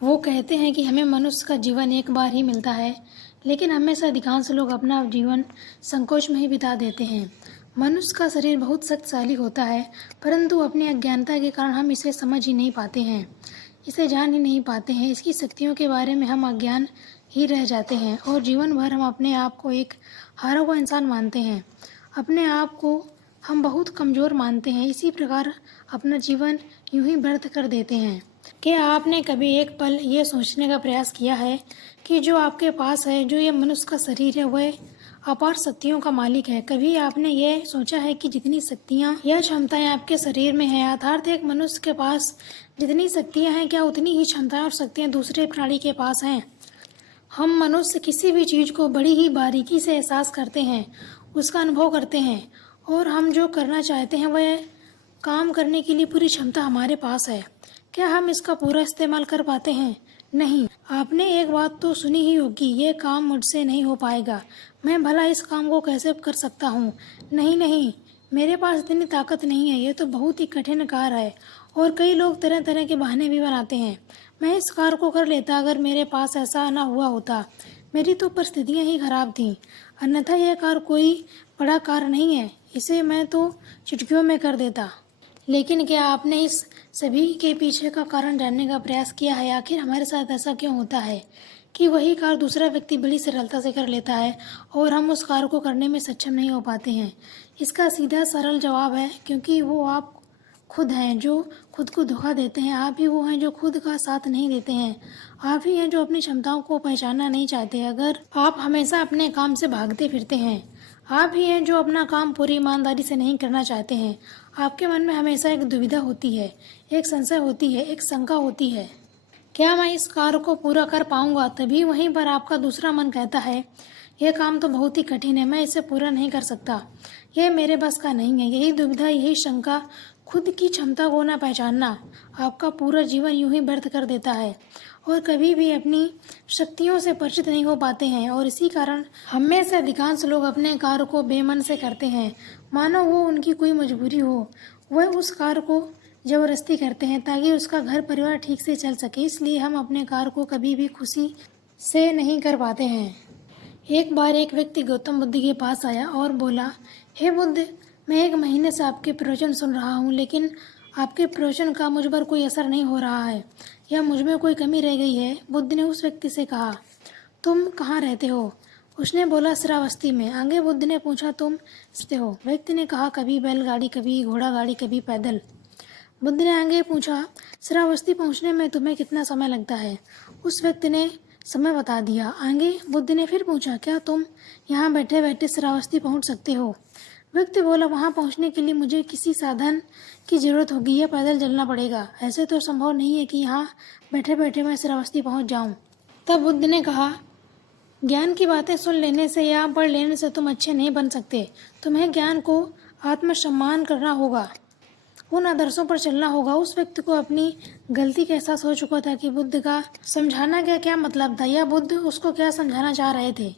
वो कहते हैं कि हमें मनुष्य का जीवन एक बार ही मिलता है, लेकिन हमें से अधिकांश लोग अपना जीवन संकोच में ही बिता देते हैं। मनुष्य का शरीर बहुत शक्तिशाली होता है, परंतु अपनी अज्ञानता के कारण हम इसे समझ ही नहीं पाते हैं, इसे जान ही नहीं पाते हैं। इसकी शक्तियों के बारे में हम अज्ञान ही रह जाते हैं और जीवन भर हम अपने आप को एक हारा हुआ इंसान मानते हैं। अपने आप को हम बहुत कमज़ोर मानते हैं। इसी प्रकार अपना जीवन यूं ही व्यर्थ कर देते हैं। क्या आपने कभी एक पल ये सोचने का प्रयास किया है कि जो आपके पास है, जो ये मनुष्य का शरीर है, वह अपार शक्तियों का मालिक है? कभी आपने ये सोचा है कि जितनी शक्तियाँ या क्षमताएं आपके शरीर में हैं, अर्थात एक मनुष्य के पास जितनी शक्तियाँ हैं, क्या उतनी ही क्षमताएं और शक्तियाँ दूसरे प्राणी के पास हैं? हम मनुष्य किसी भी चीज़ को बड़ी ही बारीकी से एहसास करते हैं, उसका अनुभव करते हैं, और हम जो करना चाहते हैं वह काम करने के लिए पूरी क्षमता हमारे पास है। क्या हम इसका पूरा इस्तेमाल कर पाते हैं? नहीं। आपने एक बात तो सुनी ही होगी, ये काम मुझसे नहीं हो पाएगा, मैं भला इस काम को कैसे कर सकता हूँ? नहीं नहीं, मेरे पास इतनी ताकत नहीं है, ये तो बहुत ही कठिन कार्य है। और कई लोग तरह तरह के बहाने भी बनाते हैं। मैं इस कार्य को कर लेता अगर मेरे पास ऐसा ना हुआ होता, मेरी तो परिस्थितियाँ ही खराब थीं, अन्यथा यह कार्य कोई बड़ा कार्य नहीं है, इसे मैं तो चुटकियों में कर देता। लेकिन क्या आपने इस सभी के पीछे का कारण जानने का प्रयास किया है? आखिर हमारे साथ ऐसा क्यों होता है कि वही कार्य दूसरा व्यक्ति बड़ी सरलता से कर लेता है और हम उस कार्य को करने में सक्षम नहीं हो पाते हैं? इसका सीधा सरल जवाब है, क्योंकि वो आप खुद हैं जो खुद को धोखा देते हैं। आप ही वो हैं जो खुद का साथ नहीं देते हैं। आप ही हैं जो अपनी क्षमताओं को पहचानना नहीं चाहते। अगर आप हमेशा अपने काम से भागते फिरते हैं, आप ही हैं जो अपना काम पूरी ईमानदारी से नहीं करना चाहते हैं। आपके मन में हमेशा एक दुविधा होती है, एक संशय होती है, एक शंका होती है, क्या मैं इस कार्य को पूरा कर पाऊंगा? तभी वहीं पर आपका दूसरा मन कहता है, यह काम तो बहुत ही कठिन है, मैं इसे पूरा नहीं कर सकता, यह मेरे बस का नहीं है। यही दुविधा, यही शंका, खुद की क्षमता को न पहचानना आपका पूरा जीवन यूं ही व्यर्थ कर देता है और कभी भी अपनी शक्तियों से परिचित नहीं हो पाते हैं। और इसी कारण हम में से अधिकांश लोग अपने कार्य को बेमन से करते हैं, मानो वो उनकी कोई मजबूरी हो। वह उस कार्य को ज़बरदस्ती करते हैं ताकि उसका घर परिवार ठीक से चल सके। इसलिए हम अपने कार्य को कभी भी खुशी से नहीं कर पाते हैं। एक बार एक व्यक्ति गौतम बुद्ध के पास आया और बोला, हे बुद्ध, मैं 1 महीने से आपके प्रवचन सुन रहा हूँ, लेकिन आपके प्रवचन का मुझ पर कोई असर नहीं हो रहा है, या मुझ में कोई कमी रह गई है। बुद्ध ने उस व्यक्ति से कहा, तुम कहाँ रहते हो? उसने बोला, श्रावस्ती में। आगे बुद्ध ने पूछा, तुम रहते हो? व्यक्ति ने कहा, कभी बैलगाड़ी, कभी घोड़ा गाड़ी, कभी पैदल। बुद्ध ने आगे पूछा, श्रावस्ती पहुंचने में तुम्हें कितना समय लगता है? उस व्यक्ति ने समय बता दिया। आगे बुद्ध ने फिर पूछा, क्या तुम यहाँ बैठे बैठे श्रावस्ती पहुंच सकते हो? व्यक्ति बोला, वहाँ पहुँचने के लिए मुझे किसी साधन की ज़रूरत होगी या पैदल चलना पड़ेगा। ऐसे तो संभव नहीं है कि यहाँ बैठे बैठे मैं श्रावस्ती पहुँच जाऊँ। तब बुद्ध ने कहा, ज्ञान की बातें सुन लेने से या पढ़ लेने से तुम अच्छे नहीं बन सकते। तुम्हें ज्ञान को आत्मसम्मान करना होगा, उन आदर्शों पर चलना होगा। उस व्यक्ति को अपनी गलती का एहसास हो चुका था कि बुद्ध का समझाना क्या क्या मतलब था, या बुद्ध उसको क्या समझाना चाह रहे थे।